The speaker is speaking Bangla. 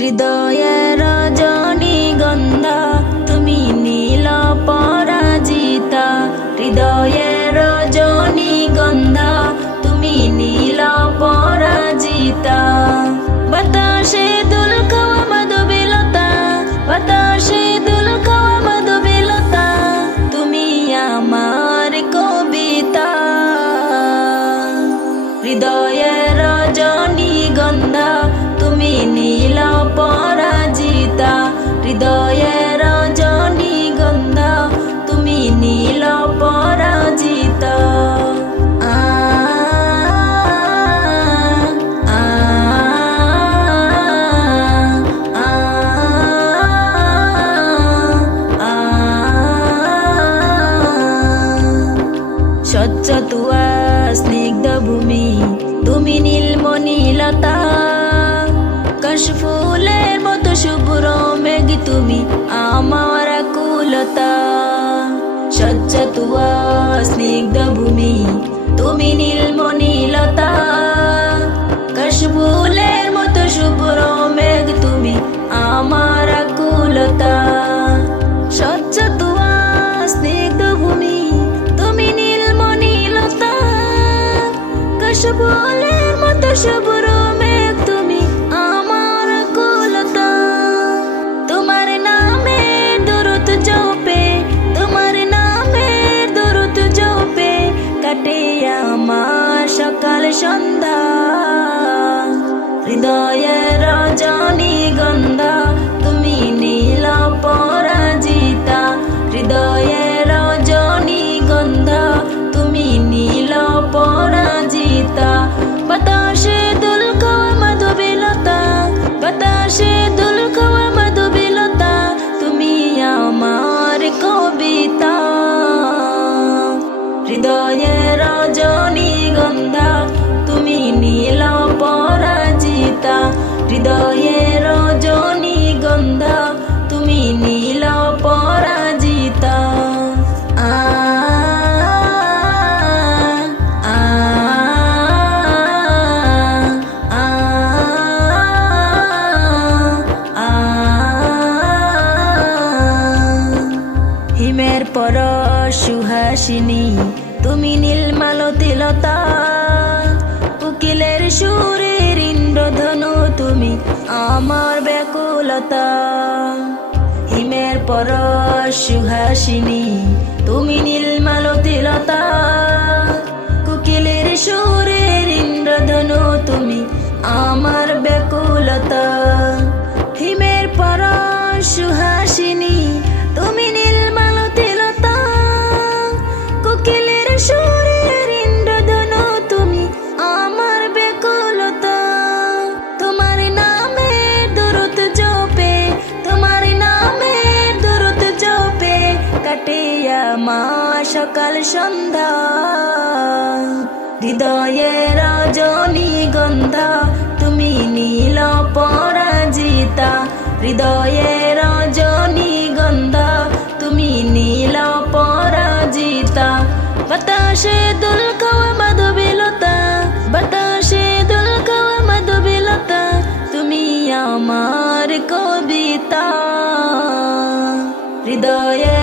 হৃদয়ের রজনীগন্ধা তুমি নীল পরাজিতা, হৃদয়ের রজনীগন্ধা তুমি নীল পরাজিতা। বাতাসে দুল খাওয়া মাধবীলতা, বাতাসে দুল খাওয়া মাধবীলতা, তুমি আমার কবিতা। হৃদয়ের রজনীগন্ধা তুমি নীল পরাজিতা, হৃদয়ের রজনীগন্ধা তুমি নীল পরাজিতা। স্বচ্ছ তুয়া স্নিগ্ধ ভূমি তুমি নীলমণিলতা, কাশফুলের মতো শুভ্র মেঘ তুমি আমার আকুলতা। স্বচ্ছ তুয়া স্নিগ্ধ ভূমি তুমি নীলমণিলতা, কাশফুলের মতো শুভ্র মেঘ তুমি আমার আকুলতা। স্বচ্ছ তুয়া স্নিগ্ধ ভূমি তুমি নীলমণিলতা, কাশফুলের মতো শুভ্র মেঘ তুমি আমার আকুলতা। তোমার নামে দরুদ জপে, তোমার নামে দরুদ জপে কাটে আমার সকাল সন্ধ্যা। হৃদয়ের রজনীগন্ধা তুমি নীল পরাজিতা, হৃদয়ের রজনীগন্ধা তুমি নীল পরাজিতা। বাতাসে দুল খাওয়া মাধবীলতা, বাতাসে দুল খাওয়া মাধবীলতা, তুমি আমার কবিতা। হৃদয়ের রজনীগন্ধা তুমি নীল পরাজিতা, হৃদয়ের রজনীগন্ধা তুমি নীল পরাজিতা। হিমের পরশ সুহাসিনী তুমি নীলমালতিলতা, উকিলের সুরের ইন্দ্রধনু তুমি আমার ব্যাকুলতা। হিমের পরশ সুহাসিনী তুমি নীলমালতিলতা, কুকিলের সুরের ইন্দ্রধনু তুমি আমার ব্যাকুলতা। হিমের পরশ সুহাসিনী তুমি নীলমালতিলতা, কোকিলের সুরের ইন্দ্রধনু তুমি আমার ব্যাকুলতা। তোমার নামে দরুদ জপে, তোমার নামে দরুদ জপে কাটে আমার সকাল সন্ধ্যা। হৃদয়ের রজনীগন্ধা তুমি নীল পরাজিতা, হৃদয়ের রজনীগন্ধা তুমি নীল পরাজিতা। বাতাসে দুল খাওয়া মাধবীলতা, বাতাসে দুল খাওয়া মাধবীলতা, তুমি আমার কবিতা। হৃদয়ে